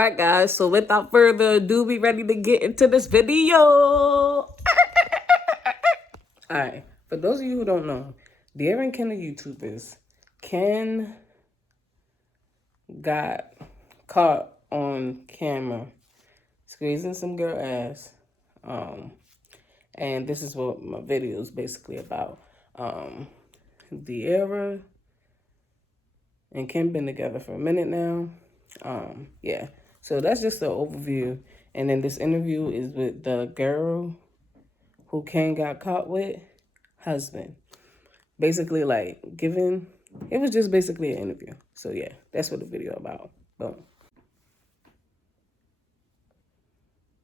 right, guys. So without further ado, we ready to get into this video. All right. For those of you who don't know, the Aaron Ken of YouTubers, Ken got caught on camera squeezing some girl ass. And this is what my video is basically about. The era and Ken been together for a minute now. Yeah. So that's just the overview. And then this interview is with the girl who Ken got caught with, husband. Basically, like, it was just basically an interview. So yeah, that's what the video about. Boom.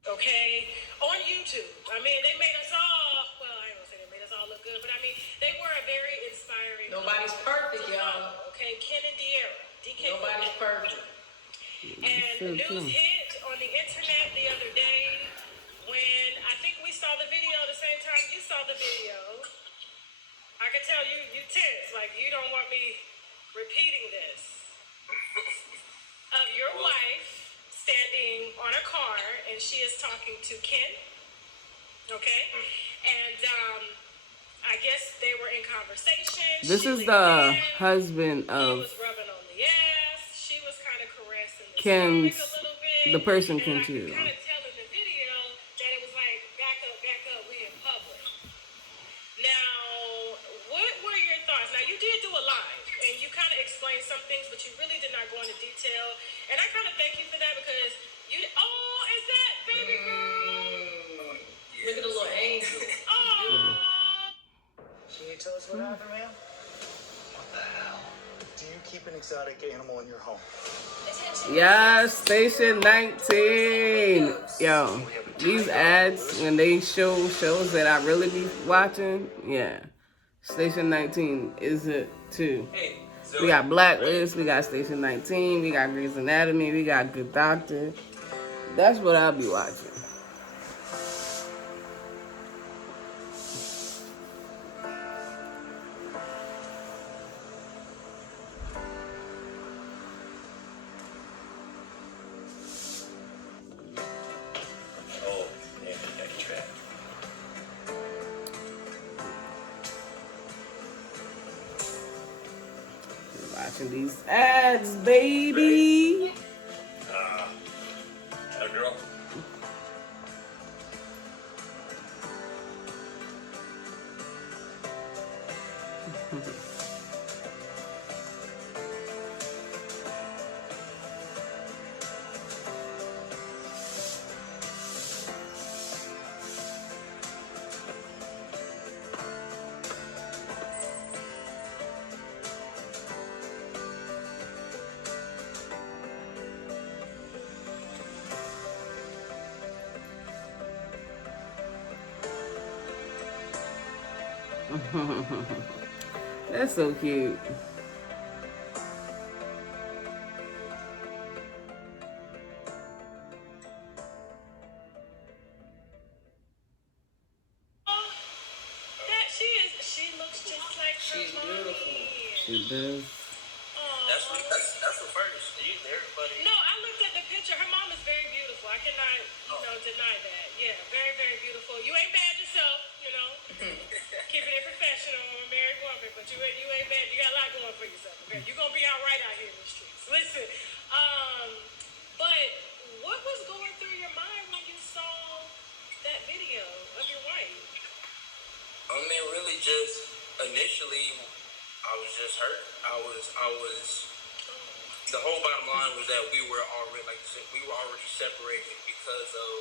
Okay, on YouTube. I mean, they made us all, well, I ain't gonna say they made us all look good, but I mean, they were a very inspiring. Nobody's perfect, y'all. Okay, Ken and De'Ara. DK. Nobody's perfect. And the news hit on the internet the other day when I think we saw the video the same time you saw the video. I could tell you tense, like you don't want me repeating this. Of your wife standing on a car and she is talking to Ken. Okay? And I guess they were in conversation. This is the husband of he was rubbing on the ass. She was kind of caressing the Ken's, a little bit. the person and Ken I could chooses. kind of tell in the video that it was like, back up, we in public. Now, what were your thoughts? Now, you did do a live, and you kind of explained some things, but you really did not go into detail. And I kind of thank you for that because you, is that baby girl? Yes. Look at the little angel. Oh. Can you tell us what happened, ma'am? What the hell? Do you keep an exotic animal in your home? Yes, Station 19. Yo, these ads, when they show shows that I really be watching, yeah. Station 19 is it too. We got Blacklist, we got Station 19, we got Grey's Anatomy, we got Good Doctor. That's what I'll be watching. Watching these ads, baby. A girl. That's so cute. She looks just like She's her beautiful. mommy. She does. That's the first. Everybody. No, I looked at the picture. Her mom is very beautiful. I cannot, deny that. Yeah, very, very beautiful. You ain't bad yourself, keeping it professional. I'm a married woman, but you ain't bad. You got a lot going for yourself. Okay, you're gonna be all right out here in the streets. Listen, but what was going through your mind when you saw that video of your wife? I mean, really, just initially, I was just hurt. I was. The whole bottom line was that we were already separated because of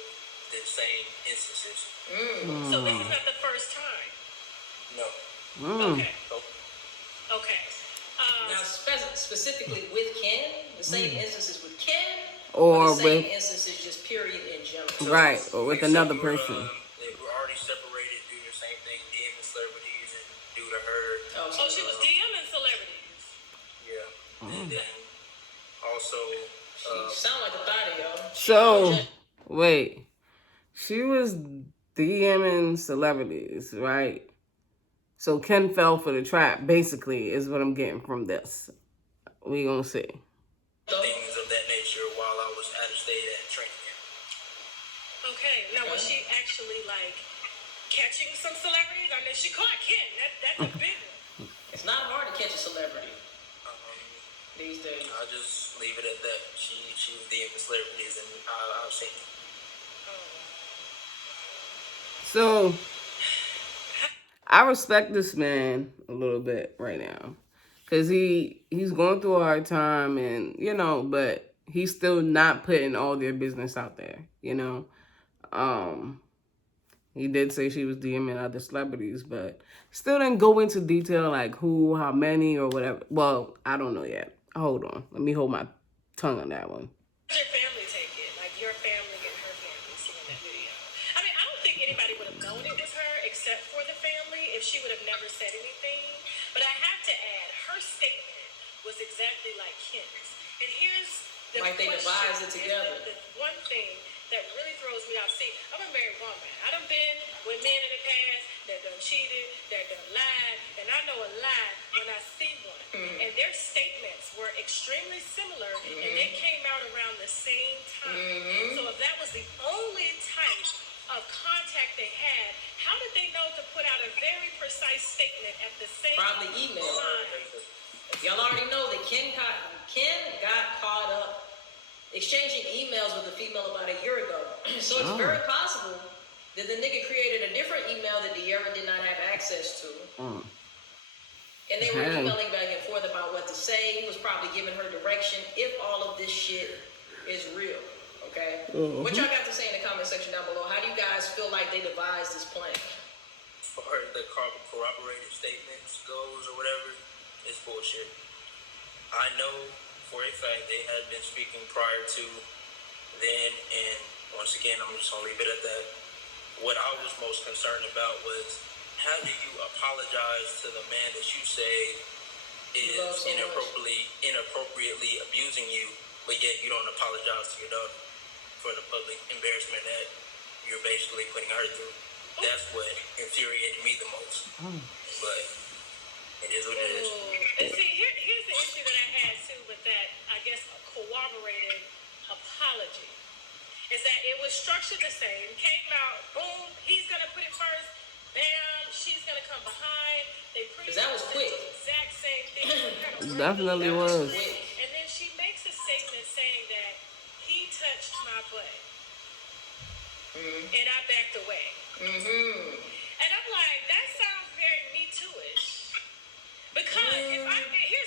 the same instances. So this is not the first time. No. Okay. Okay. Now, specifically with Ken, the same instances with Ken, Or the same with, instances just period in general. right, or with another person. We're already separated due to the same thing, DMing celebrities, and due to her. Oh, she was DMing celebrities. Yeah. And then also. Sound like a thotty, y'all. So, wait. She was DMing celebrities, right? So Ken fell for the trap, basically, is what I'm getting from this. We gonna see. Things of that nature while I was out of state. catching some celebrities. I know she caught Ken. That's a big one. It's not hard to catch a celebrity these days. I'll just leave it at that. She was DMing celebrities, and I've seen it. So I respect this man a little bit right now, cause he's going through a hard time, and you know, but he's still not putting all their business out there. You know, he did say she was DMing other celebrities, but still didn't go into detail like who, how many, or whatever. Well, I don't know yet. Hold on, let me hold my tongue on that one. How did your family take it? Like your family and her family seeing that video? I mean, I don't think anybody would have known it was her except for the family if she would have never said anything. But I have to add, her statement was exactly like Kim's. And here's the Like they devised it together. The one thing that really throws me off. See, I'm a married woman. I done been with men in the past that done cheated, that done lied, and I know a lie when I see one. And their statements were extremely similar, and they came out around the same time. So if that was the only type of contact they had, how did they know to put out a very precise statement at the same Probably email. time? Y'all already know that Ken got caught up exchanging emails with a female about a year ago. So it's very possible that the nigga created a different email that De'Ara did not have access to. And they were emailing back and forth about what to say. He was probably giving her direction if all of this shit is real. Okay? What y'all got to say in the comment section down below? How do you guys feel like they devised this plan? As far as the corroborated statements goes or whatever, it's bullshit. I know for a fact they had been speaking prior to then, and once again, I'm just gonna leave it at that. What I was most concerned about was, how do you apologize to the man that you say is inappropriately abusing you, but yet you don't apologize to your daughter for the public embarrassment that you're basically putting her through? That's what infuriated me the most. But it is what it is. And see, here's the issue that I had too with that, I guess, a corroborated apology. Is that it was structured the same, came out, boom, he's gonna put it first, bam, she's gonna come behind. They pretty That was quick. the exact same thing. Definitely was. And then she makes a statement saying that he touched my butt. And I backed away. And I'm like, that sounds very Me Too-ish. Because here's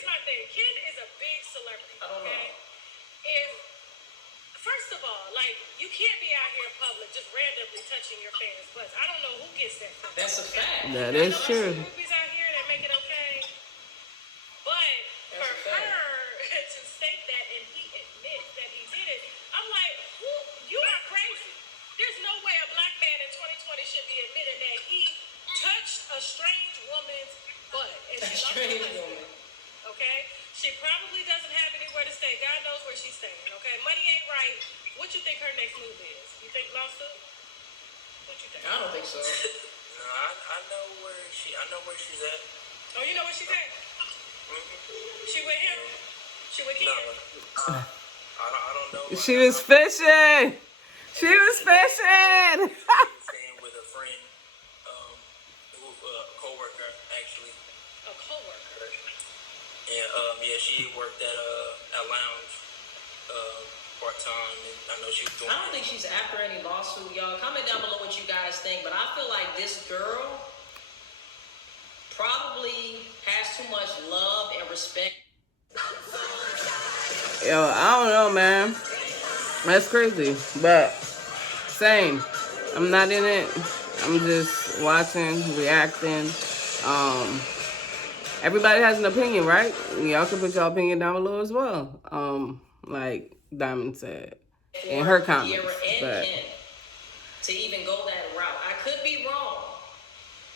my thing. Ken is a big celebrity, okay? First of all, like, you can't be out here in public just randomly touching your fans' butts. I don't know who gets that from. That's a fact. That is true. There's groupies out here that make it okay. But for her to state that and he admits that he did it, I'm like, who? You are crazy. There's no way a black man in 2020 should be admitting that he touched a strange woman's butt. And she lost her husband. Okay? She probably doesn't have anywhere to stay. God knows where she's staying. Okay? Money ain't right. What you think her next move is? You think lawsuit? What you think? I don't think so. No, I know where she's at. Oh, you know where she's at? She with him? She with Ken? No, I don't know. She was fishing. She was fishing. Staying with a friend, a coworker actually. A coworker. And yeah, she worked at a lounge part time, and I know she was doing. I don't think she's after any lawsuit, y'all. Comment down below what you guys think, but I feel like this girl probably has too much love and respect. Yo, I don't know, man. That's crazy, but same. I'm not in it. I'm just watching, reacting. Everybody has an opinion, right? Y'all can put your opinion down below as well. Like Diamond said in her comments. But to even go that route, I could be wrong,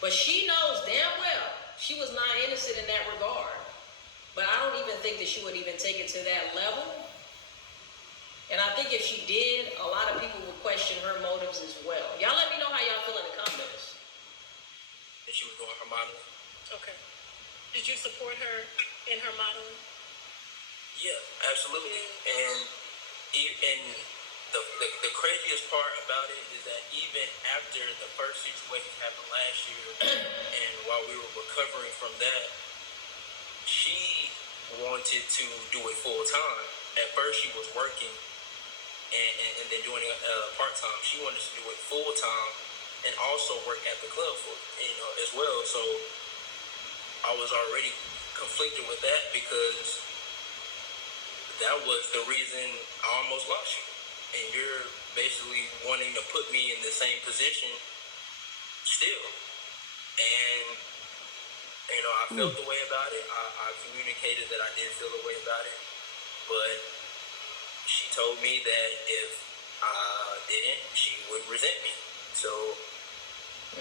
but she knows damn well she was not innocent in that regard. But I don't even think that she would even take it to that level. And I think if she did, a lot of people would question her motives as well. Y'all let me know how y'all feel in the comments. That she was doing her modeling. Okay. Did you support her in her modeling? Yeah, absolutely. And the craziest part about it is that even after the first situation happened last year, and while we were recovering from that, she wanted to do it full time. At first, she was working and then doing it part time. She wanted to do it full time and also work at the club for as well. So I was already conflicted with that because that was the reason I almost lost you. And you're basically wanting to put me in the same position still. And, I felt the way about it. I communicated that I did feel the way about it. But she told me that if I didn't, she would resent me. So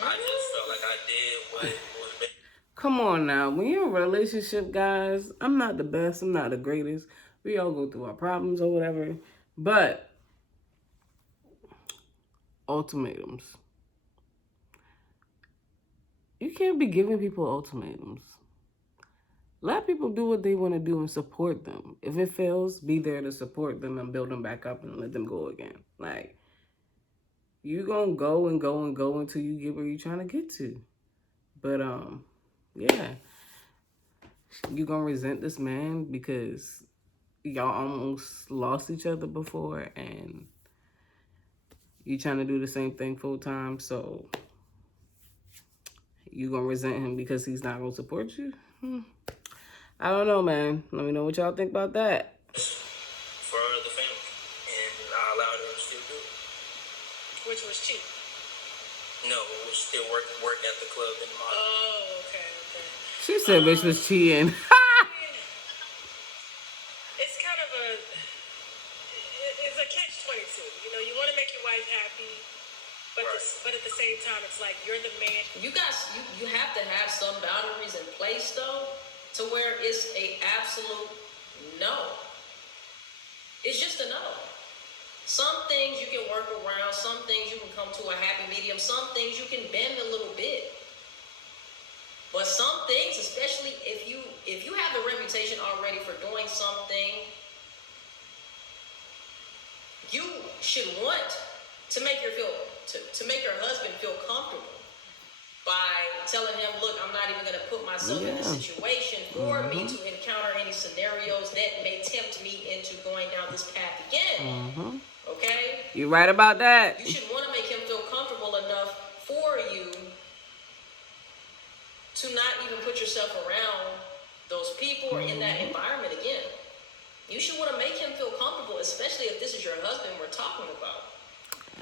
I just felt like I did what was best. Come on now. When you're in a relationship, guys, I'm not the best. I'm not the greatest. We all go through our problems or whatever. But ultimatums. You can't be giving people ultimatums. Let people do what they want to do and support them. If it fails, be there to support them and build them back up and let them go again. Like, you gonna go and go and go until you get where you're trying to get to. But, yeah. You gonna resent this man because y'all almost lost each other before and you trying to do the same thing full time, so you gonna resent him because he's not gonna support you? I don't know, man. Let me know what y'all think about that. For the family, and I allowed her to still do it. Which was cheap. No, it was still work at the club in my. Oh, okay. She said bitch was cheating. It's kind of it's a catch-22. You want to make your wife happy, but but at the same time, it's like you're the man. You guys, you have to have some boundaries in place though, to where it's a absolute no. It's just a no. Some things you can work around, some things you can come to a happy medium, some things you can bend a little bit. But some things, especially if you have the reputation already for doing something, you should want to make your husband feel comfortable by telling him, look, I'm not even going to put myself in this situation for me to encounter any scenarios that may tempt me into going down this path again. Okay? You're right about that. You should want to make him feel comfortable enough for you to not even put yourself around those people or in that environment again. You should want to make him feel comfortable, especially if this is your husband we're talking about.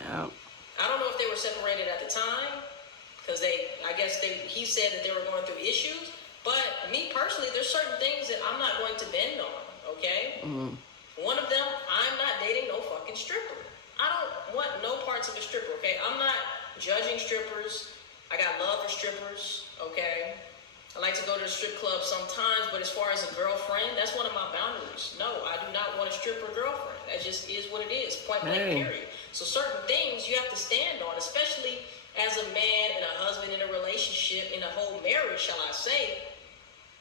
Yeah. I don't know if they were separated at the time, because he said that they were going through issues. But me personally, there's certain things that I'm not going to bend on, okay? One of them, I'm not dating no fucking stripper. I don't want no parts of a stripper, okay? I'm not judging strippers. I got love for strippers, okay? I like to go to the strip club sometimes, but as far as a girlfriend, that's one of my boundaries. No, I do not want a stripper girlfriend. That just is what it is, point blank, period. So certain things you have to stand on, especially as a man and a husband in a relationship, in a whole marriage, shall I say.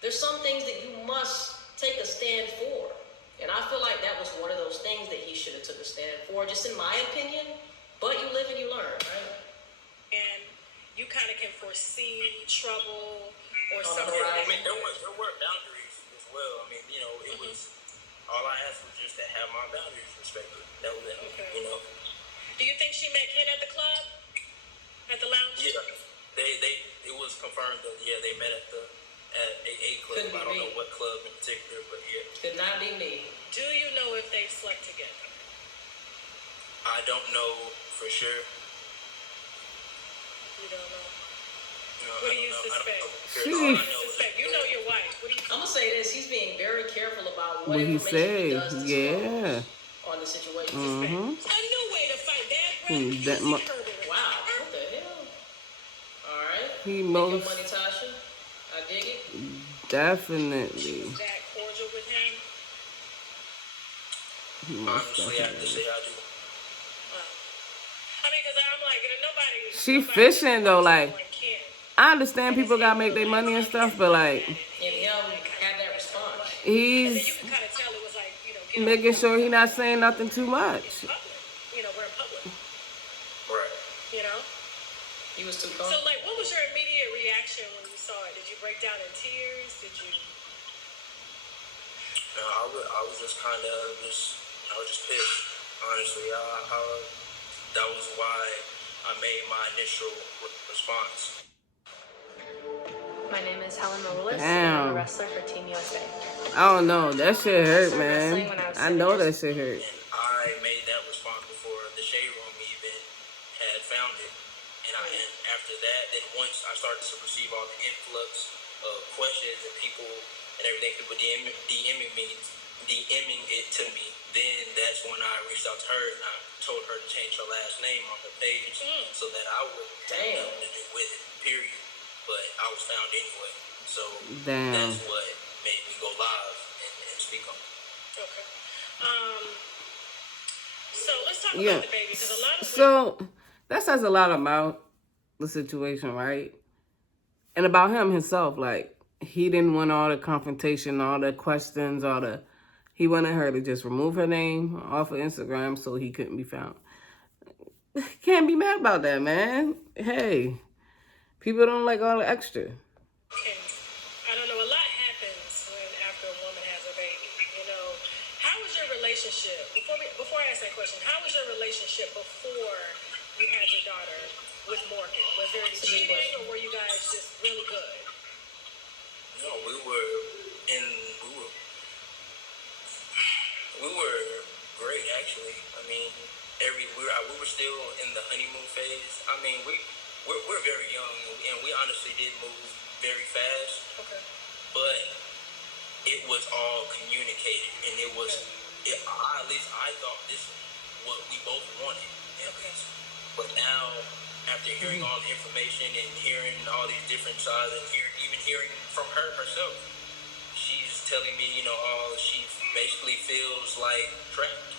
There's some things that you must take a stand for. And I feel like that was one of those things that he should have took a stand for, just in my opinion. But you live and you learn, right? And you kind of can foresee trouble or Oh, something. right. I mean, there were boundaries as well. I mean, it was all I asked was just to have my boundaries respected. That was it. Okay. Do you think she met Ken at the club, at the lounge? Yeah, it was confirmed that they met at a club. Couldn't be I don't me. know what club in particular, but yeah. Could not be me. Do you know if they slept together? I don't know for sure. You don't know. No, What I do you don't know. suspect? I don't know. All I know is Suspect. You know your wife. What do you I'm gonna say this: he's being very careful about What what he information he said, does yeah. on the situation. A new way to fight bad breath. that mu- Wow, what the hell? All right. He Make most your money, Tasha. I dig it. definitely. That cordial with him. He most honestly, I have to say definitely. I do. I mean, because I'm like, nobody. She fishing though, like Ken. I understand people gotta make their money and stuff, but like And him have that response. And then you he's can kind of tell it was like, get making off sure he not saying nothing too much. public. was too cold. So, like, what was your immediate reaction when you saw it? Did you break down in tears? Did you? No, I was just kind of I was just pissed. Honestly, that was why I made my initial response. My name is Helen Morales. Damn. I'm a wrestler for Team USA. I don't know. That shit hurt, started wrestling man. when I was I 7 know years that shit hurt. And I made that response before the Shade Room even had found it. And after that, then once I started to receive all the influx of questions and people and everything, people DMing it to me, then that's when I reached out to her and I told her to change her last name on her page so that I wouldn't have nothing to do with it, period. But I was found anyway. So that's what made me go live and speak on it. Okay. So let's talk about the baby, because a lot of So that says a lot about the situation, right? And about him himself. Like, he didn't want all the confrontation, all the questions, he wanted her to just remove her name off of Instagram so he couldn't be found. Can't be mad about that, man. Hey, people don't like all the extra. I don't know, a lot happens when after a woman has a baby. You know, how was your relationship before I ask that question? How was your relationship before you had your daughter with Morgan? Was there any cheating, or were you guys just really good? No, we were great actually. I mean, we were still in the honeymoon phase. I mean, we're very young and we honestly did move very fast. Okay. But it was all communicated, and it was. At least I thought this was what we both wanted, at least. But now, after hearing all the information and hearing all these different sides, and even hearing from her herself, she's telling me, you know, she basically feels like trapped.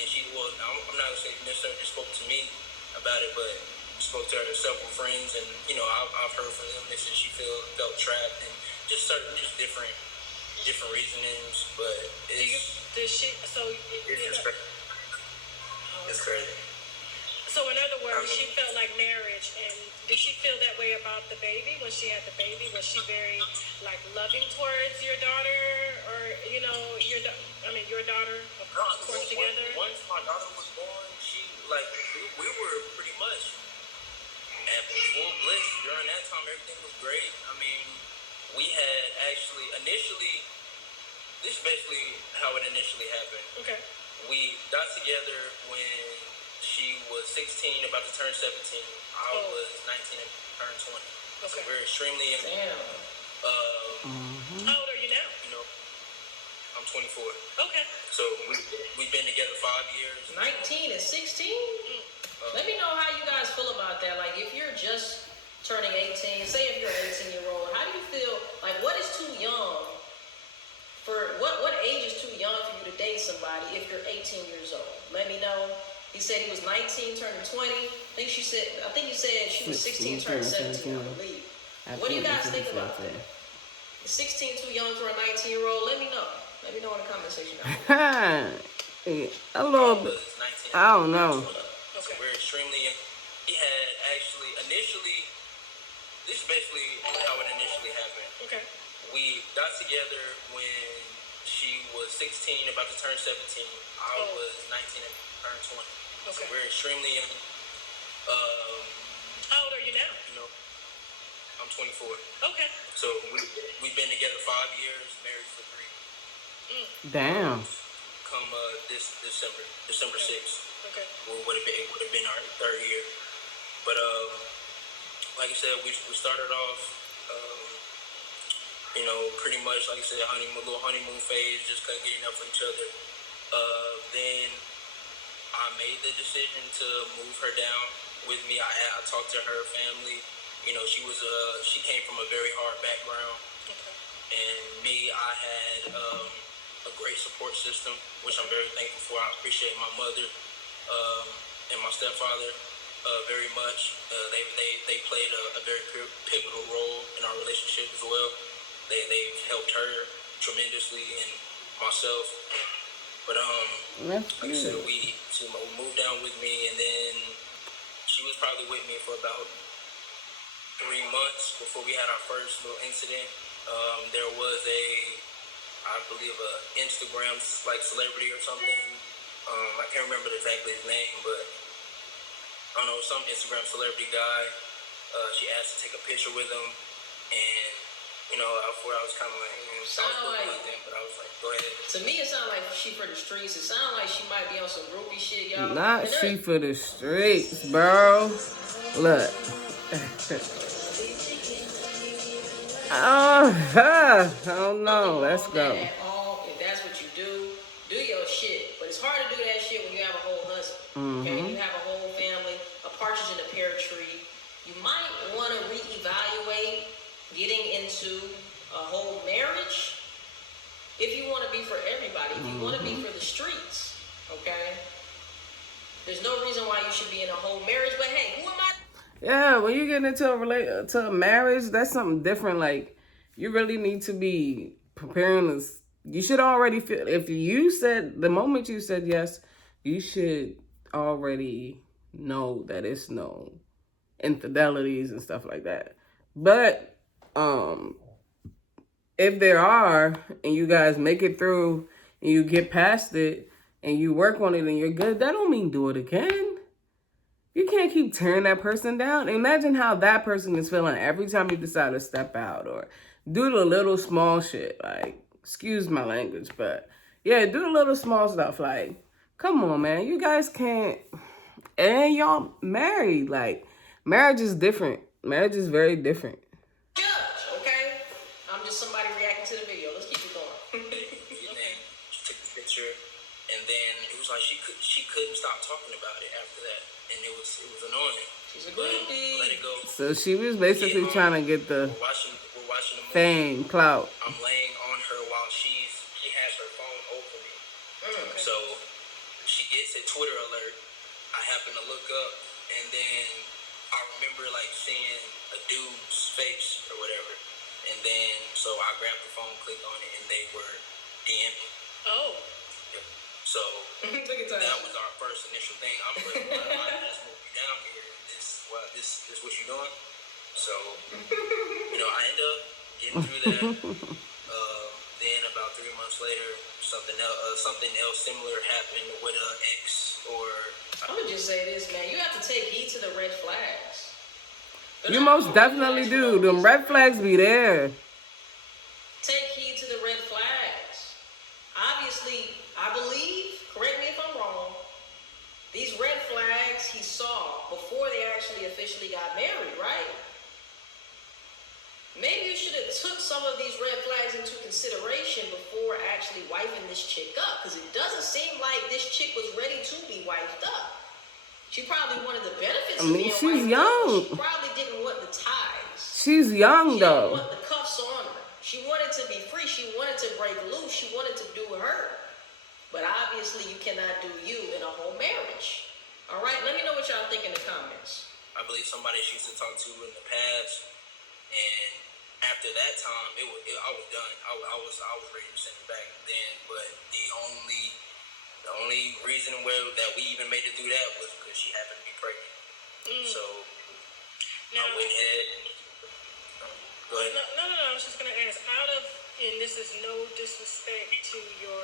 And I'm not gonna say necessarily spoke to me about it, but spoke to her several friends, and you know, I've heard from them. They said she felt trapped, and just different reasonings. But it's just it's crazy. So in other words, she felt like marriage, and did she feel that way about the baby when she had the baby? Was she very like loving towards your daughter, or you know, your daughter, of course, together? Once my daughter was born, we were pretty much at full bliss. During that time, everything was great. I mean, we had actually initially. This is basically how it initially happened. Okay. We got together when she was 16, about to turn 17. I was 19 and turned 20. Okay. So we're extremely young. Damn. How old are you now? You know, I'm 24. Okay. So we've been together 5 years. 19 and 16? Let me know how you guys feel about that. Like, if you're just turning 18, say if you're an 18-year-old, how do you feel? Like, what is too young? What age is too young for you to date somebody if you're 18 years old? Let me know. He said he was 19, turning 20. I think you said she was 16, turning 17, I believe. What do you guys think about that? Is 16 too young for a 19-year-old? Let me know. Let me know in the comment section. A little bit. I don't know. So we're extremely young. He had actually initially. This is basically how it initially happened. Okay. We got together when she was 16, about to turn 17. I was 19 and turned 20. Okay. So we're extremely young. How old are you now? You know, I'm 24. Okay. So we've been together 5 years, married for 3. Damn. Come this December 6th. Okay. Would have been our 3rd year. But like I said, we started off. You know, pretty much, like I said, little honeymoon phase, just couldn't get enough of each other. Then I made the decision to move her down with me. I talked to her family. You know, she came from a very hard background. Okay. And me, I had a great support system, which I'm very thankful for. I appreciate my mother and my stepfather very much. They played a very pivotal role in our relationship as well. They've helped her tremendously and myself. But like I said, she moved down with me, and then she was probably with me for about 3 months before we had our first little incident. There was I believe, a Instagram like celebrity or something. I can't remember exactly his name, but I don't know, some Instagram celebrity guy. She asked to take a picture with him, and before I was kind of like, but I was like, go ahead. To me, it sounded like she for the streets. It sounded like she might be on some groupie shit, y'all. Not she for the streets, bro. Look. I don't know. Let's go. If that's what you do your shit. But it's hard to do that shit when you have a whole husband. Okay, you have a whole family, a partridge in a pear tree. You might want to reevaluate getting into a whole marriage if you want to be for everybody. If you want to be for the streets, okay. There's no reason why you should be in a whole marriage. But hey, who am I? Yeah, when you get into a marriage, that's something different. Like, you really need to be preparing this. You should already feel, if you said, the moment you said yes, you should already know that it's no infidelities and stuff like that. But, if there are, and you guys make it through, and you get past it, and you work on it, and you're good, that don't mean do it again. You can't keep tearing that person down. Imagine how that person is feeling every time you decide to step out or do the little small shit. Like, excuse my language, but yeah, do the little small stuff. Like, come on, man. You guys can't. And y'all married. Like, marriage is different. Marriage is very different. Judge, okay? I'm just somebody reacting to the video. Let's keep it going. And then she took the picture, and then it was like she couldn't stop talking about it after that. And it was annoying. She's a groupie. Let it go. So she was basically trying to get the we're watching the movie. fame, clout. I'm laying on her while she has her phone over me. So she gets a Twitter alert. I happen to look up, and then I remember like seeing a dude's face or whatever. And then so I grabbed the phone, clicked on it, and they were DMing. Oh. So Look at that. That was our first initial thing. I'm like, why did I just move you down here? This what you doing? So, I end up getting through that. Then about 3 months later, something else similar happened with an ex. Or I'm gonna just say this, man. You have to take heed to the red flags. You most definitely do. Them red flags be there. Take heed to the red flags. Obviously, I believe, correct me if I'm wrong, these red flags he saw before they actually officially got married, right? Maybe you should have took some of these red flags into consideration before actually wifing this chick up, because it doesn't seem like this chick was ready to be wifed up. She probably wanted the benefits of being she's wifed young. up, but she probably didn't want the ties. She's young, though. She didn't want the cuffs on her. She wanted to be free. She wanted to break loose. She wanted to do her. But obviously, you cannot do you in a whole marriage. All right? Let me know what y'all think in the comments. I believe somebody she used to talk to in the past, and after that time, I was done. I was ready to send it back then. But the only reason that we even made it through that was because she happened to be pregnant. So I went ahead and go ahead. No. I was just gonna ask. And this is no disrespect to your.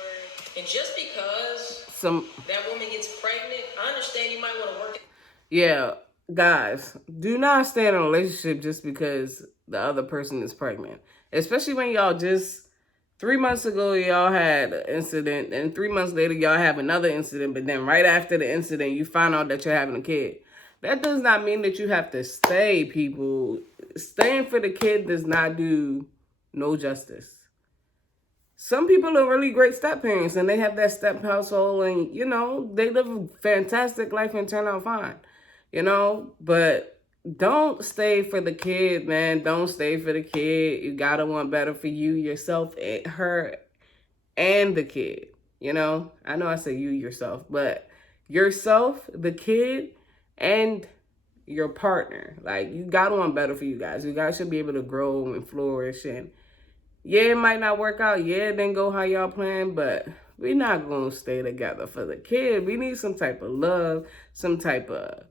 And just because that woman gets pregnant, I understand you might want to work it. Yeah, guys, do not stay in a relationship just because the other person is pregnant. Especially when y'all just 3 months ago, y'all had an incident, and 3 months later, y'all have another incident, but then right after the incident, you find out that you're having a kid. That does not mean that you have to stay, people. Staying for the kid does not do no justice. Some people are really great step-parents, and they have that step household, and, they live a fantastic life and turn out fine, but don't stay for the kid, man. Don't stay for the kid. You gotta want better for you, yourself, her, and the kid, I know I say you, yourself, but yourself, the kid, and your partner. Like, you gotta want better for you guys. You guys should be able to grow and flourish, and yeah, it might not work out. Yeah, it didn't go how y'all planned, but we're not going to stay together for the kid. We need some type of love, some type of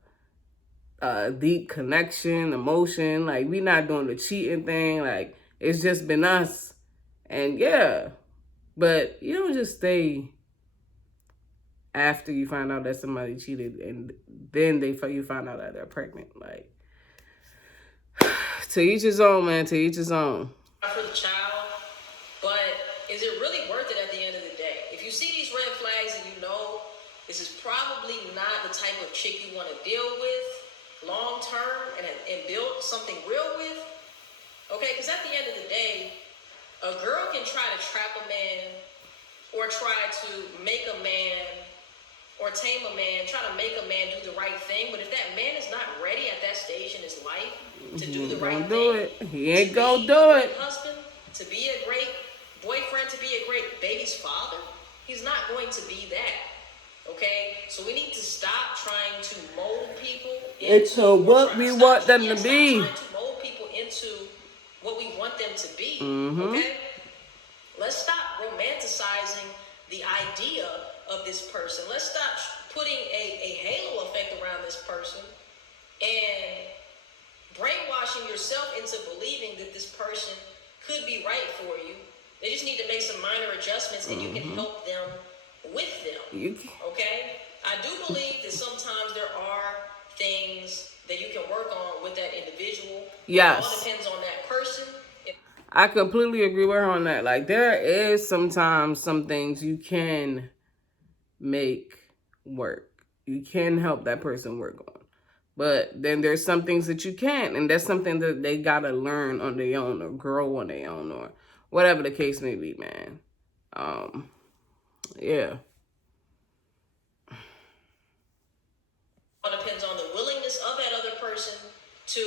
deep connection, emotion. Like, we not doing the cheating thing. Like, it's just been us. And yeah, but you don't just stay after you find out that somebody cheated and then you find out that they're pregnant. Like, to each his own, man. To each his own. For the child, but is it really worth it at the end of the day? If you see these red flags and you know this is probably not the type of chick you want to deal with long term and build something real with, okay? Because at the end of the day, a girl can try to trap a man or try to make a man or tame a man, try to make a man do the right thing. But if that man is not ready at that stage in his life to do the right thing, he ain't gonna do it. Husband, to be a great boyfriend, to be a great baby's father, he's not going to be that. Okay, so we need to stop trying to mold people into what we want them to be. Trying to mold people into what we want them to be. Okay, let's stop romanticizing the idea of this person. Let's stop putting a halo effect around this person and brainwashing yourself into believing that this person could be right for you. They just need to make some minor adjustments and you can help them with them. Okay? I do believe that sometimes there are things that you can work on with that individual. Yes. It all depends on that person. I completely agree with her on that. Like, there is sometimes some things you can make work. You can help that person work on. But then there's some things that you can't. And that's something that they got to learn on their own or grow on their own or whatever the case may be, man. Yeah. It depends on the willingness of that other person to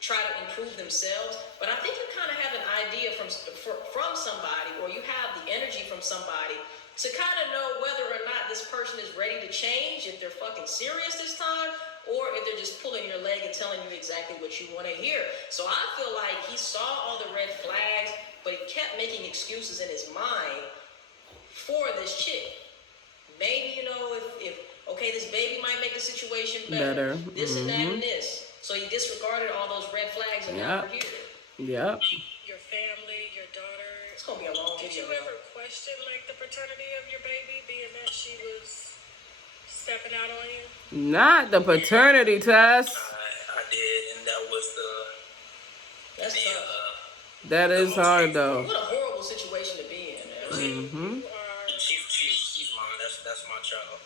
try to improve themselves. But I think you kind of have an idea from somebody, or you have the energy from somebody to kind of know whether or not this person is ready to change, if they're fucking serious this time, or if they're just pulling your leg and telling you exactly what you want to hear. So I feel like he saw all the red flags, but he kept making excuses in his mind for this chick. Maybe, you know, if okay, this baby might make the situation better. This and that and this. So he disregarded all those red flags and now we're here. Yep. Your family, your daughter. It's gonna be a long video. Did you ever question like the paternity of your baby, being that she was stepping out on you? Not the paternity test. I did, and that was That's tough. That is hard though. What a horrible situation to be in, man. She's mine. That's my child.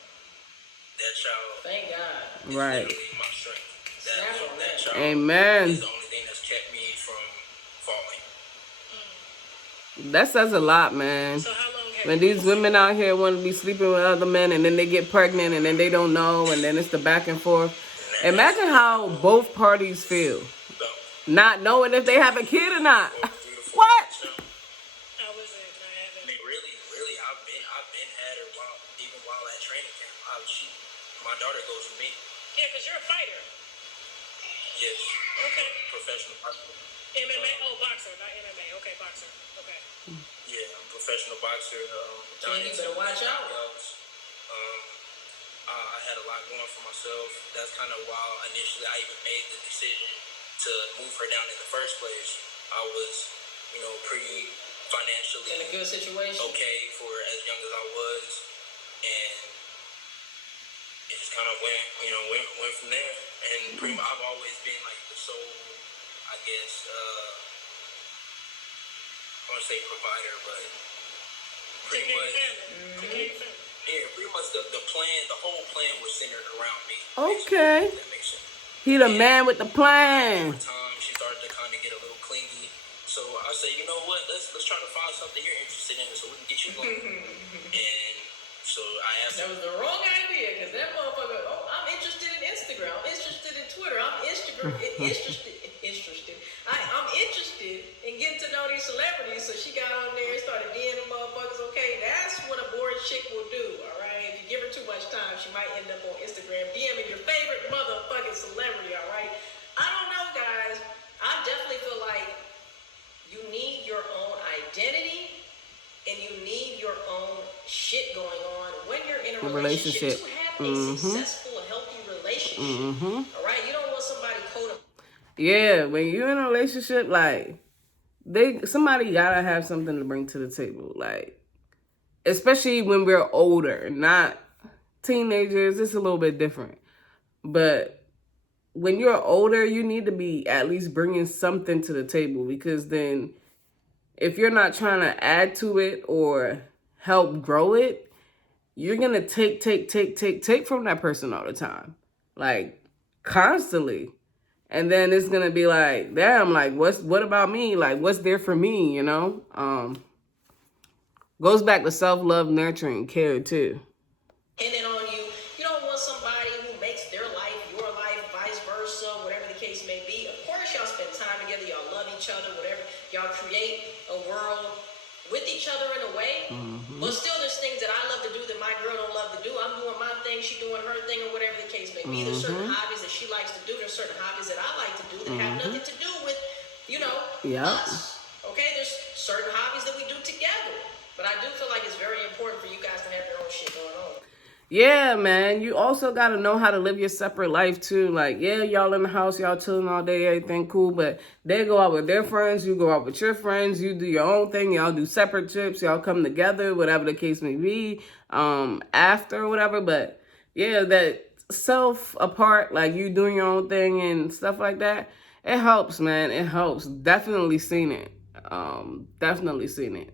That child. Thank God. Right. Is my strength. That child. Amen. Is the only thing that's kept me from falling. That says a lot, man. So how long have When these women out here want to be sleeping with other men and then they get pregnant and then they don't know and then it's the back and forth. Imagine how both parties feel. Not knowing if they have a kid or not. What? How was it? I mean, really, I've been at her while at training camp. My daughter goes with me. Yeah, because you're a fighter. Yes. Okay. Professional boxer. MMA? Oh, boxer, not MMA. Okay, boxer. Okay. Yeah, I'm a professional boxer. You better watch out. I had a lot going for myself. That's kind of why initially I even made the decision to move her down in the first place. I was, pretty financially in a good situation. Okay for as young as I was, and it just kind of went from there. And pretty much I've always been like the sole, I guess, I want to say provider, but pretty much. Yeah, pretty much the whole plan was centered around me. Okay. That makes sense. He the man with the plan. Over time, she started to kind of get a little clingy. So I said, you know what? Let's try to find something you're interested in, so we can get you going. And so I asked. That was the wrong idea, because that motherfucker. Oh, I'm interested in Instagram. I'm interested in Twitter. I'm interested. I'm interested in getting to know these celebrities. So she got on there and started DMing motherfuckers. Okay, that's what a bored chick will do. All right, if you give her too much time, she might end up on Instagram DMing your favorite motherfucking celebrity. All right, I don't know, guys. I definitely feel like you need your own identity and you need your own shit going on when you're in a relationship. To have a successful, healthy relationship. All right, you don't want Yeah, when you're in a relationship, like, somebody gotta have something to bring to the table. Like, especially when we're older, not teenagers, it's a little bit different. But when you're older, you need to be at least bringing something to the table, because then if you're not trying to add to it or help grow it, you're going to take from that person all the time. Like, constantly. And then it's going to be like, damn, like, what about me? Like, what's there for me, you know? Goes back to self-love, nurturing, care, too. Depending on you, you don't want somebody who makes their life your life, vice versa, whatever the case may be. Of course, y'all spend time together, y'all love each other, whatever. Y'all create a world with each other in a way. But still, there's things that I love to do that my girl don't love to do. I'm doing my thing, she doing her thing, or whatever the case may be. There's certain hobbies that she likes to do. There's certain hobbies that I like to do that have nothing to do with, you know, us. Okay, there's certain hobbies that we do together. But I do feel like it's very important for you guys to have your own shit going on. Yeah, man. You also got to know how to live your separate life, too. Like, yeah, y'all in the house, y'all chilling all day, everything cool. But they go out with their friends. You go out with your friends. You do your own thing. Y'all do separate trips. Y'all come together, whatever the case may be, after or whatever. But, yeah, that self apart, like you doing your own thing and stuff like that, it helps, man. It helps. Definitely seen it. Definitely seen it.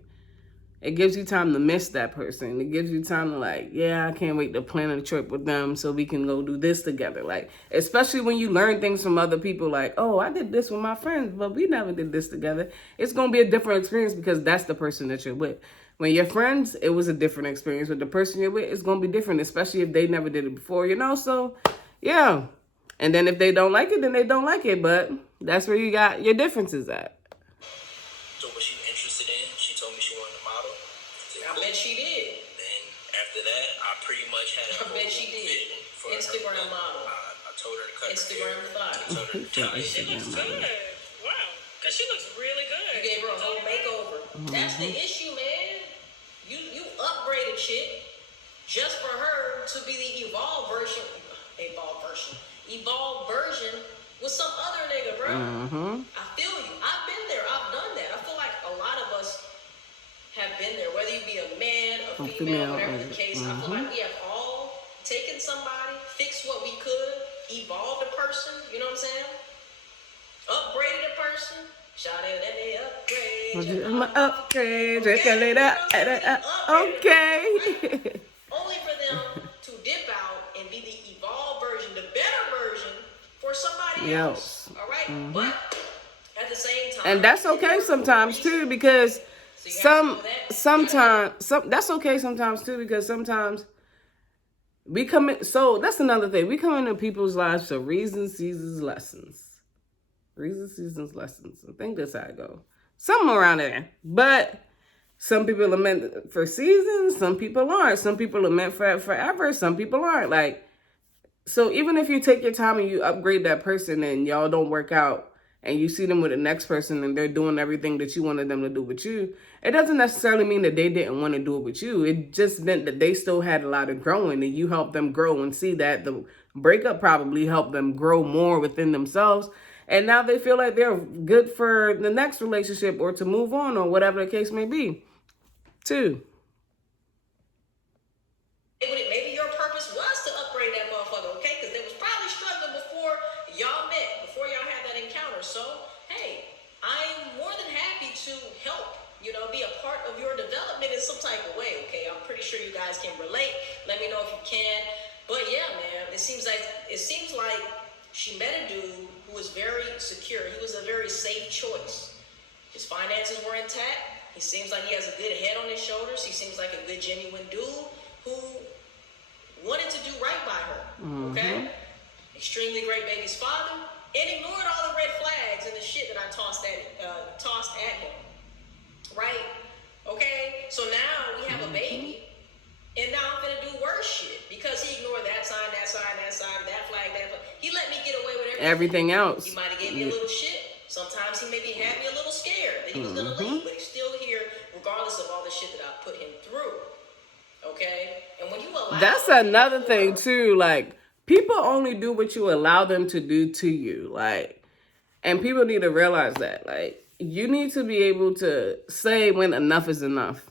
It gives you time to miss that person. It gives you time to, like, yeah, I can't wait to plan a trip with them so we can go do this together. Like, especially when you learn things from other people, like, oh, I did this with my friends, but we never did this together. It's going to be a different experience because that's the person that you're with. When you're friends, it was a different experience. With the person you're with, it's going to be different, especially if they never did it before, you know? So, yeah. And then if they don't like it, then they don't like it. But that's where you got your differences at. So was she interested in? She told me she wanted to model. I bet she did. Then after that, I pretty much had a vision for Instagram model. I told her to cut Instagram her hair. body. I told her to tie it. She looks good. Wow. Because she looks really good. You gave her a whole makeover. That's the issue, man. You upgraded shit just for her to be the evolved version with some other nigga, bro. I feel you. I've been there. I've done that. I feel like a lot of us have been there, whether you be a man, a female, whatever the case. I feel like we have all taken somebody, fixed what we could, evolved a person, you know what I'm saying? Upgraded a person. Shout out, let me upgrade. I'm upgrade. Okay. Only for them to dip out and be the evolved version, the better version for somebody else. All right? But at the same time, and that's okay sometimes too, because that's okay sometimes too, because sometimes we come in. So that's another thing. We come into people's lives for reasons, seasons, lessons. Reasons, seasons, lessons. I think that's how it goes. Something around there. But some people are meant for seasons. Some people aren't. Some people are meant for forever. Some people aren't. Like, so even if you take your time and you upgrade that person and y'all don't work out, and you see them with the next person and they're doing everything that you wanted them to do with you, it doesn't necessarily mean that they didn't want to do it with you. It just meant that they still had a lot of growing, and you helped them grow and see that the breakup probably helped them grow more within themselves. And now they feel like they're good for the next relationship or to move on or whatever the case may be, too. Maybe your purpose was to upgrade that motherfucker, okay? Because they was probably struggling before y'all met, before y'all had that encounter. So, hey, I'm more than happy to help, you know, be a part of your development in some type of way, okay? I'm pretty sure you guys can relate. Let me know if you can. But yeah, man, it seems like she met a dude who was very secure. He was a very safe choice. His finances were intact. He seems like he has a good head on his shoulders. He seems like a good, genuine dude who wanted to do right by her, okay? Extremely great baby's father, and ignored all the red flags and the shit that I tossed at him, right? Okay, so now we have a baby, and now I'm gonna do worse shit because he ignored that sign, that flag. He let me get away with everything else. He might have gave me a little shit. Sometimes he maybe had me a little scared that he was gonna leave, but he's still here regardless of all the shit that I put him through. Okay? And when you allow, that's another thing too, like, people only do what you allow them to do to you. Like, and people need to realize that. Like, you need to be able to say when enough is enough.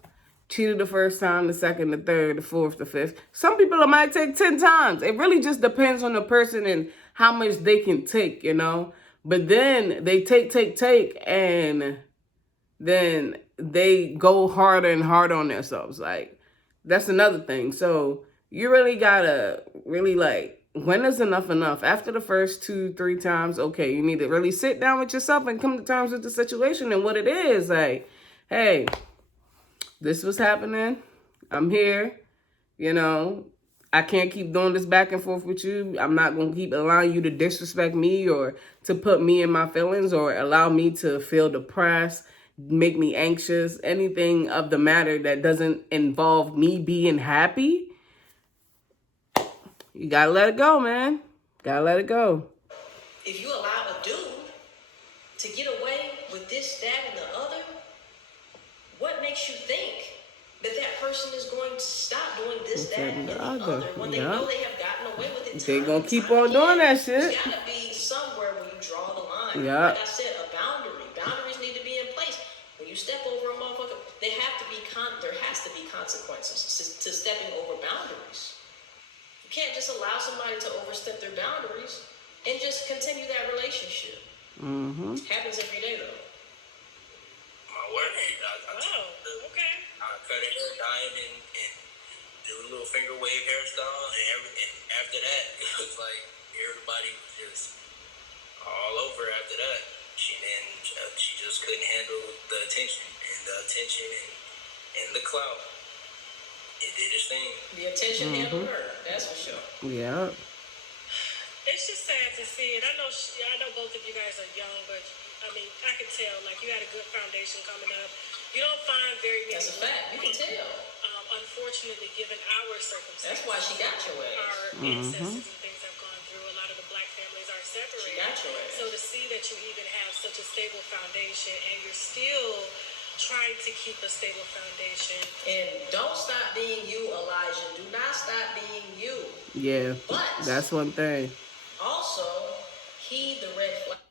Cheated the first time, the second, the third, the fourth, the fifth. Some people it might take 10 times. It really just depends on the person and how much they can take, you know. But then they take, and then they go harder and harder on themselves. Like, that's another thing. So you really gotta really like, when is enough enough? After the first 2-3 times, okay, you need to really sit down with yourself and come to terms with the situation and what it is. Like, hey, this was happening. I'm here. You know, I can't keep doing this back and forth with you. I'm not going to keep allowing you to disrespect me or to put me in my feelings or allow me to feel depressed, make me anxious, anything of the matter that doesn't involve me being happy. You got to let it go, man. Got to let it go. If you allow a dude to get away with this, that, and the other, what makes you think that that person is going to stop doing this, that, and the other when they know they have gotten away with it? They're going to keep on doing that shit. There's got to be somewhere where you draw the line. Yeah. Like I said, a boundary. Boundaries need to be in place. When you step over a motherfucker, there has to be consequences to stepping over boundaries. You can't just allow somebody to overstep their boundaries and just continue that relationship. Mm-hmm. Happens every day, though. My word. Okay. I cut her hair, dyed, and do a little finger wave hairstyle, and after that, it was like everybody was just all over after that. She just couldn't handle the attention and the clout. It did its thing. The attention handled her, that's for sure. Yeah. It's just sad to see it. I know both of you guys are young, but I mean, I can tell like you had a good foundation coming up. You don't find very many. That's a fact. You can tell. Unfortunately, given our circumstances, that's why she got your ass. Our ancestors and things have gone through. A lot of the black families are separated. She got your ass. So to see that you even have such a stable foundation and you're still trying to keep a stable foundation. And don't stop being you, Elijah. Do not stop being you. Yeah. But that's one thing. Also, heed the red flag.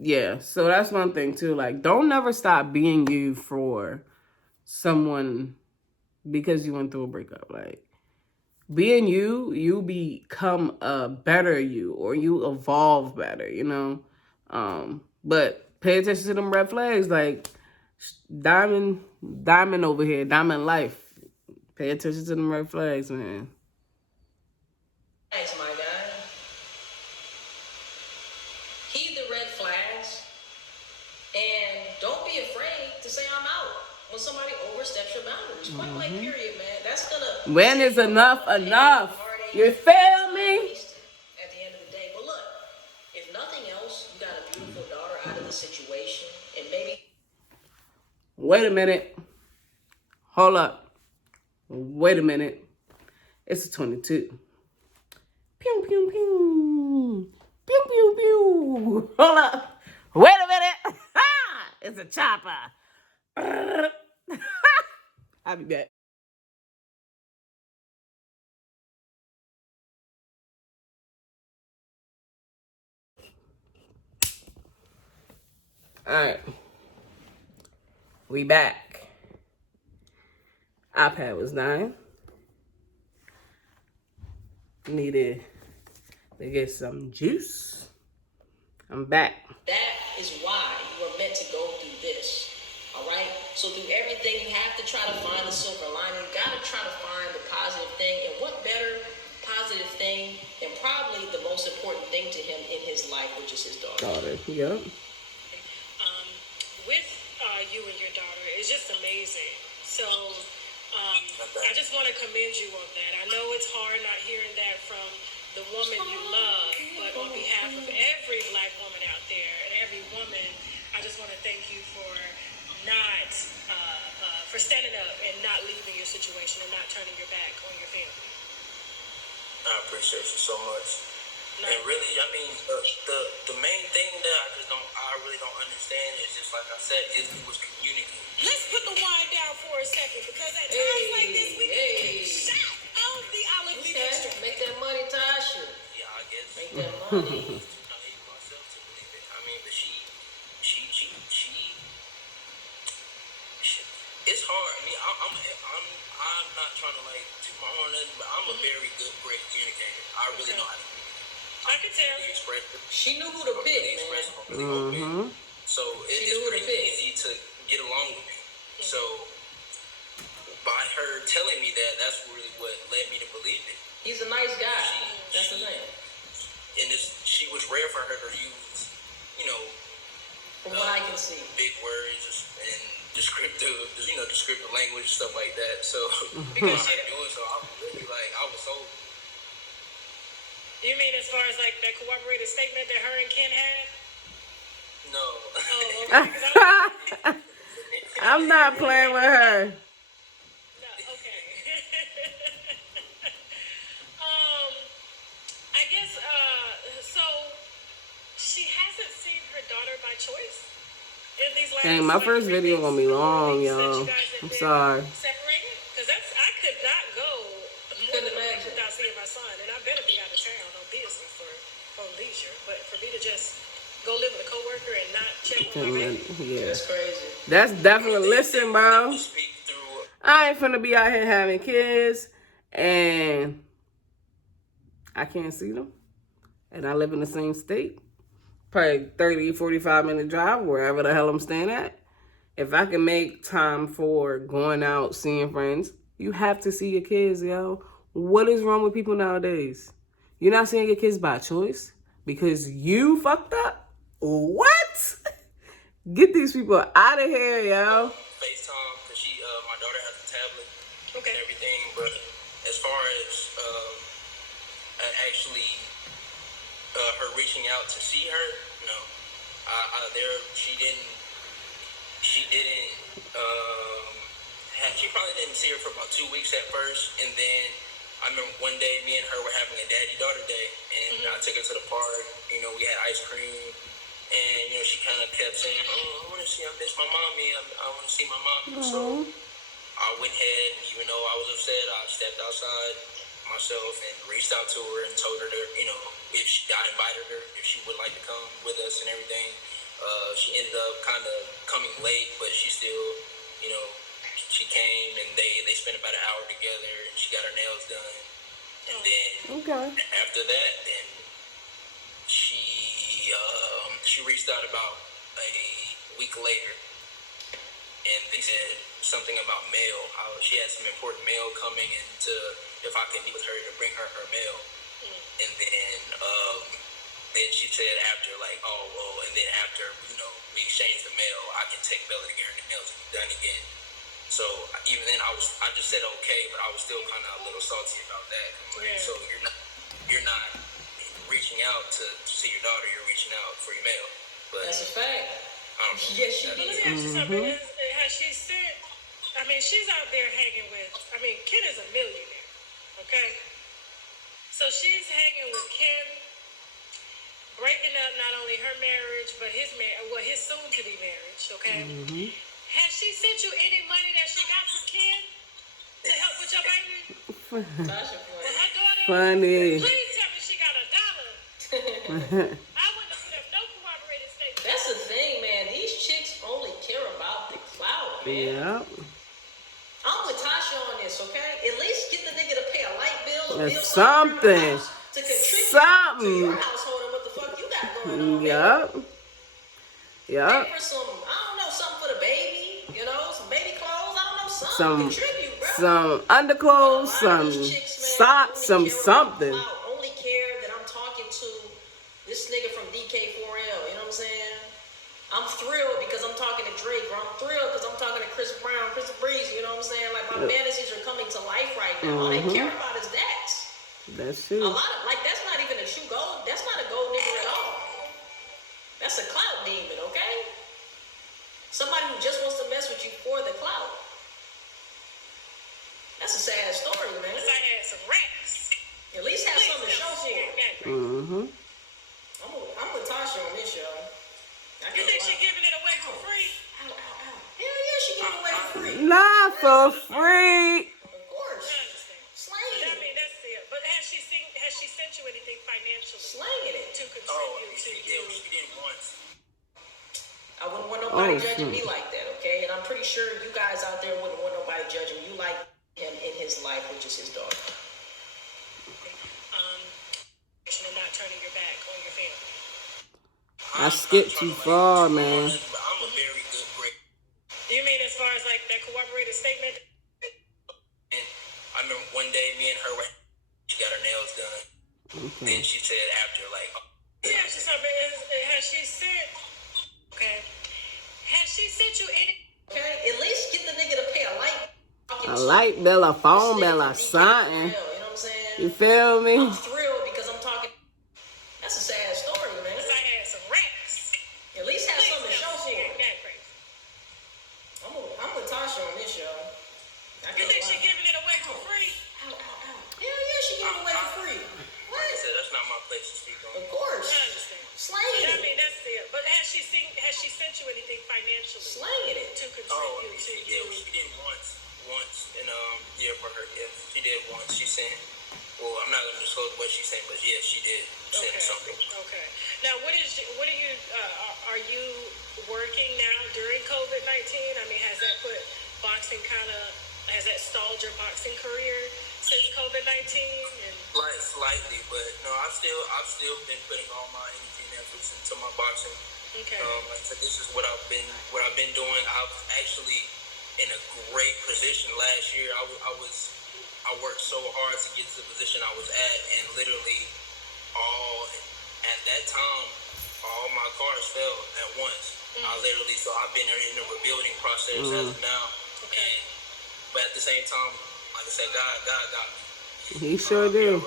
Yeah, so that's one thing too. Like, don't never stop being you for someone because you went through a breakup. Like, being you become a better you, or you evolve better, you know? But pay attention to them red flags. Like, Diamond over here, Diamond Life. Pay attention to them red flags, man. Thanks, my guy. Heed the red flags. And don't be afraid to say I'm out when somebody oversteps your boundaries. Point blank, period, man. That's gonna... When is enough enough? You feel me? At the end of the day. But look, if nothing else, you got a beautiful daughter out of the situation. And maybe... Wait a minute. Hold up. Wait a minute. It's a 22. Pew, pew, pew. Pew, pew, pew. Hold up. Wait a minute. It's a chopper. I'll be back. All right. We back. iPad was dying. Needed to get some juice. I'm back. That is why you were meant to go through this. All right? So through everything, you have to try to find the silver lining. You got to try to find the positive thing. And what better positive thing than probably the most important thing to him in his life, which is his daughter. Yep. With you and your daughter, it's just amazing. So I just want to commend you on that. I know it's hard not hearing that from the woman you love, but on behalf of every black woman out there and every woman, I just want to thank you for not for standing up and not leaving your situation and not turning your back on your family. I appreciate you so much. And really, I mean, the main thing that I really don't understand is just like I said, is it was communicating. Let's put the wine down for a second, because at times like this, we can shot out the olive leaf extract. Make that money, Tasha. Yeah, naive myself to believe it. I mean, but she it's hard. I mean, I'm not trying to like toot my horn or nothing, but I'm a very good, great communicator. I really know how to communicate. I can tell. Really expressive. She knew who to pick, Really man. expressive. I'm really open. So it's pretty easy to get along with me. So by her telling me that, that's really what led me to believe it. He's a nice guy. That's the thing. And she was rare for her to use, you know, from what I can see, big words and descriptive language, stuff like that. So because she do it, so I was really like, I was so. You mean as far as like that cooperative statement that her and Ken had? No. Oh, okay. I'm not playing with her. No, okay. I guess so. She hasn't seen her daughter by choice. Dang, my first video gonna be long, y'all. I'm sorry. Separated? Because I could not go more than a week without seeing my son, and I better be out of town on business for leisure. But for me to just go live with a coworker and not check on my baby, Yeah, that's crazy. that's definitely. Listen, bro, I ain't finna be out here having kids, and I can't see them, and I live in the same state. Probably 30, 45-minute drive, wherever the hell I'm staying at. If I can make time for going out, seeing friends, you have to see your kids, yo. What is wrong with people nowadays? You're not seeing your kids by choice because you fucked up? What? Get these people out of here, yo. FaceTime, because my daughter has a tablet and everything, but as far as actually her reaching out to see her, no. She probably didn't see her for about 2 weeks at first, and then I remember one day me and her were having a daddy-daughter day, and I took her to the park. You know, we had ice cream, and you know she kind of kept saying, "Oh, I want to see. I miss my mommy. I want to see my mommy." So I went ahead, even though I was upset, I stepped outside myself and reached out to her and told her to, you know, I invited her if she would like to come with us and everything. She ended up kind of coming late, but she still, you know, she came and they spent about an hour together and she got her nails done. And then after that, then she reached out about a week later. And they said something about mail, how she had some important mail coming, and if I could meet with her to bring her mail. And then she said after, like, oh, well, and then after, you know, we exchanged the mail, I can take Bella to get her nails done again. So even then, I just said okay, but I was still kind of a little salty about that. Like, so you're not reaching out to see your daughter, you're reaching out for your mail. But that's a fact. Yes, she but let me ask you something. Has she sent? I mean, she's out there hanging with. I mean, Ken is a millionaire. Okay. So she's hanging with Ken, breaking up not only her marriage but his soon-to-be marriage. Okay. Has she sent you any money that she got from Ken to help with your baby? Tasha, Her daughter. Funny. Please tell me she got $1. I wouldn't have put up no cooperative statement. That's the thing, man. These chicks only care about the clout, man. Yeah. I'm with Tasha on this, okay? At least get the nigga to pay a light bill, a bill something. To contribute Something. to your household and what the fuck you got going on. Yup. Pay for some, I don't know, something for the baby, you know, some baby clothes, I don't know, something. Contribute, bro. Some underclothes, some socks, some something. Only care that I'm talking to this nigga from DK4L, you know what I'm saying? I'm thrilled because I'm talking to Drake, or I'm thrilled because I'm talking to Chris Brown, Chris Breeze, you know what I'm saying? Like, my fantasies are coming to life right now. All they care about is that. That's true. A lot of, like, that's not even a true gold. That's not a gold digger at all. That's a clout demon, okay? Somebody who just wants to mess with you for the clout. That's a sad story, man. Unless I had some racks. At least have something to show for it. I'm with Tasha on this, y'all. You think she giving it away for free? Ow. Hell yeah, she giving it away for free. Not for free. Of course. I understand. Slanging I it. mean, that's it. But has she sent you anything financially Slanging it. to nobody judging me like that, okay? And I'm pretty sure you guys out there wouldn't want nobody judging you like him in his life, which is his daughter. And not turning your back on your family. I skipped too far, man. I'm a very good break. You mean as far as like that cooperative statement? And I remember one day me and her were, she got her nails done. Then she said after, like, Yeah, she's not, has she sent, okay, has she sent you any? Okay, at least get the nigga to pay a light. A light bill, a phone bill, or something. You know what I'm saying? You feel me? I'm thrilled because I'm talking. That's a sad story, man. I had some racks. At least have something to show for She it. ain't that crazy. I'm with Tasha on this, y'all. You think she giving it away for free? Hell yeah, she giving it away for free. What? I said, that's not my place to speak on. Of course. I understand. Slanging But I it. mean, that's it. But has she sent you anything financially Slanging it. to Oh, contribute to she you? did once, and yeah, for her gift, she did once. She sent. Well, I'm not gonna disclose what she sent, but yeah, she did send something. Okay. Now, what are you? Are you working now during COVID-19? I mean, has that put boxing has that stalled your boxing career since COVID-19? And Slightly, but no, I've still been putting all my energy and efforts into my boxing. okay. Like I said, this is what I've been doing. I was actually in a great position last year. I worked so hard to get to the position I was at, and literally at that time, all my cards fell at once. So I've been in a rebuilding process as of now. Okay. But at the same time, like I said, God got me. He sure do.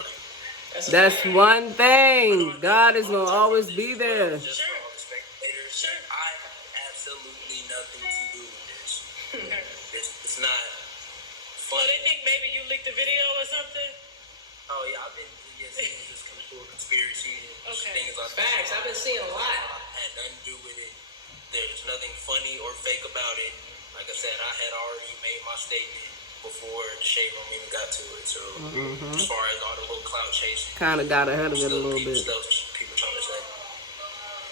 That's one thing. God is gonna always be there. Just for all the spectators, I have absolutely nothing to do with this. It's not So funny. they think maybe you leaked the video or something? Oh yeah, I've been seeing this conspiracy and things like that. Facts. I've been seeing a lot. Had nothing to do with it. There's nothing funny or fake about it. Like I said, I had already made my statement before the shade room even got to it. So as far as all the little clout chasing, Kind of got ahead of it a little people bit. trying to say.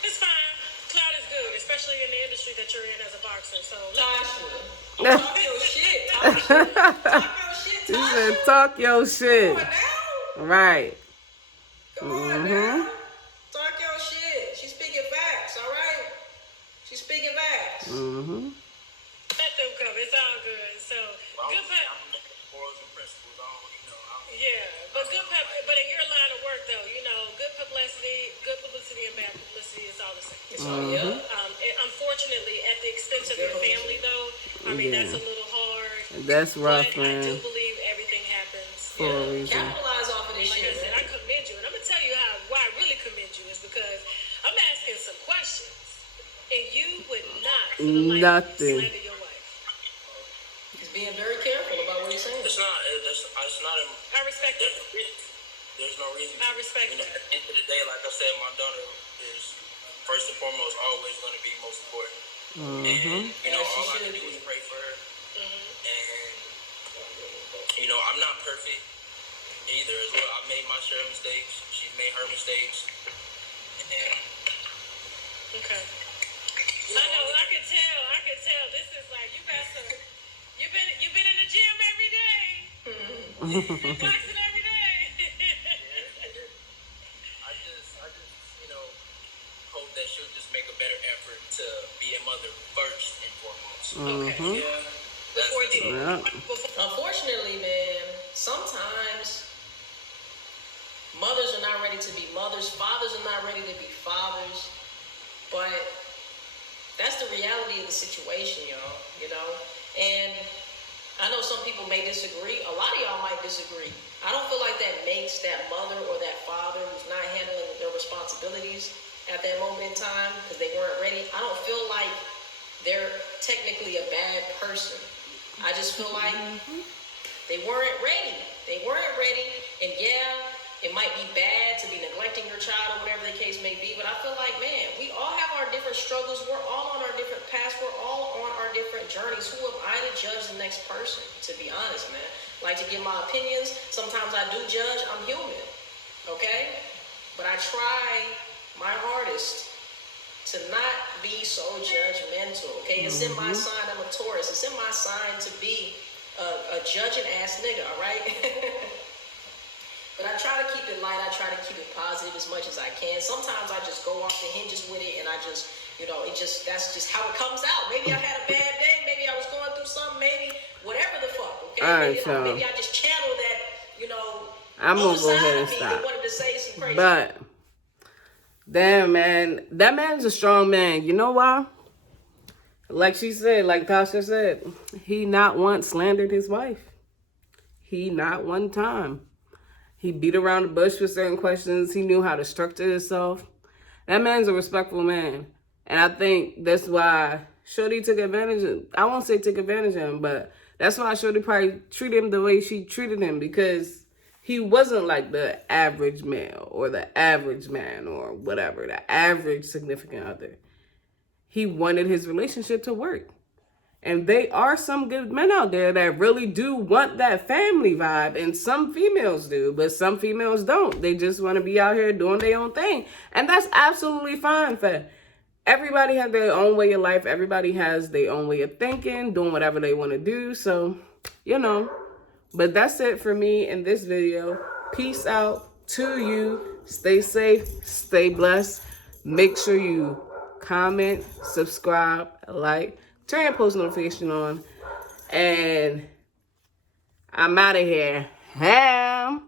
It's fine. Cloud is good, especially in the industry that you're in as a boxer. So Tasha. Talk your shit, Tasha. Talk your shit, He Tasha. said, talk your shit. Come on now. Right. Come on now. Talk your shit. She's speaking facts, all right? She's speaking facts. let them come. It's all good. So good pep. I'm looking at morals and principles. I don't. Yeah, but good pep. But in your line of work, though, good publicity and bad publicity is all the same. It's all, yeah. Unfortunately, at the expense of your family, though, I mean that's a little hard. That's rough, But I do man. believe everything happens. For a reason. Capitalize off of this Like shit, I said, man. I commend you, and I'm gonna tell you why I really commend you is because I'm asking some questions, and you would not for the life of you Nothing. slander your wife. He's being very careful about what he's saying. It's not. I respect that. There's no reason. I respect At the that. end of the day, like I said, my daughter is first and foremost always going to be most important. And all I can do is pray for her. And I'm not perfect either as well. I made my share of mistakes. She's made her mistakes. And Okay. I know. I can tell. This is like you got some. You've been in the gym every day. You've been boxing every day. I just hope that she'll just make a better effort to be a mother first and foremost. Okay. Yeah. Before the. Yeah. Unfortunately, man, sometimes mothers are not ready to be mothers. Fathers are not ready to be fathers. But that's the reality of the situation, y'all, And I know some people may disagree. A lot of y'all might disagree. I don't feel like that makes that mother or that father who's not handling their responsibilities at that moment in time because they weren't ready. I don't feel like they're technically a bad person. I just feel like they weren't ready. They weren't ready. And yeah, it might be bad to be neglecting your child or whatever the case may be, but I feel like, man, we all have our different struggles. We're all on our different paths. We're all on our different journeys. Who am I to judge the next person, to be honest, man? Like to give my opinions. Sometimes I do judge. I'm human, okay? But I try my hardest to not be so judgmental, okay? It's in my sign, I'm a Taurus. It's in my sign to be a judging ass nigga, all right? But I try to keep it light. I try to keep it positive as much as I can. Sometimes I just go off the hinges with it, and I just, that's just how it comes out. Maybe I had a bad day. Maybe I was going through something. Maybe whatever the fuck, okay? All right, maybe I just channeled that, I'm going to go ahead and stop. Wanted to say some crazy. But, damn, man. That man's a strong man. You know why? Like she said, like Tasha said, he not once slandered his wife. He not one time. He beat around the bush with certain questions. He knew how to structure himself. That man's a respectful man. And I think that's why Shorty took advantage of him. I won't say took advantage of him, but that's why Shorty probably treated him the way she treated him, because he wasn't like the average male or the average man or whatever, the average significant other. He wanted his relationship to work. And they are some good men out there that really do want that family vibe. And some females do, but some females don't. They just want to be out here doing their own thing. And that's absolutely fine. Everybody has their own way of life. Everybody has their own way of thinking, doing whatever they want to do. So, But that's it for me in this video. Peace out to you. Stay safe. Stay blessed. Make sure you comment, subscribe, like, turn your post notification on, and I'm out of here. Ham.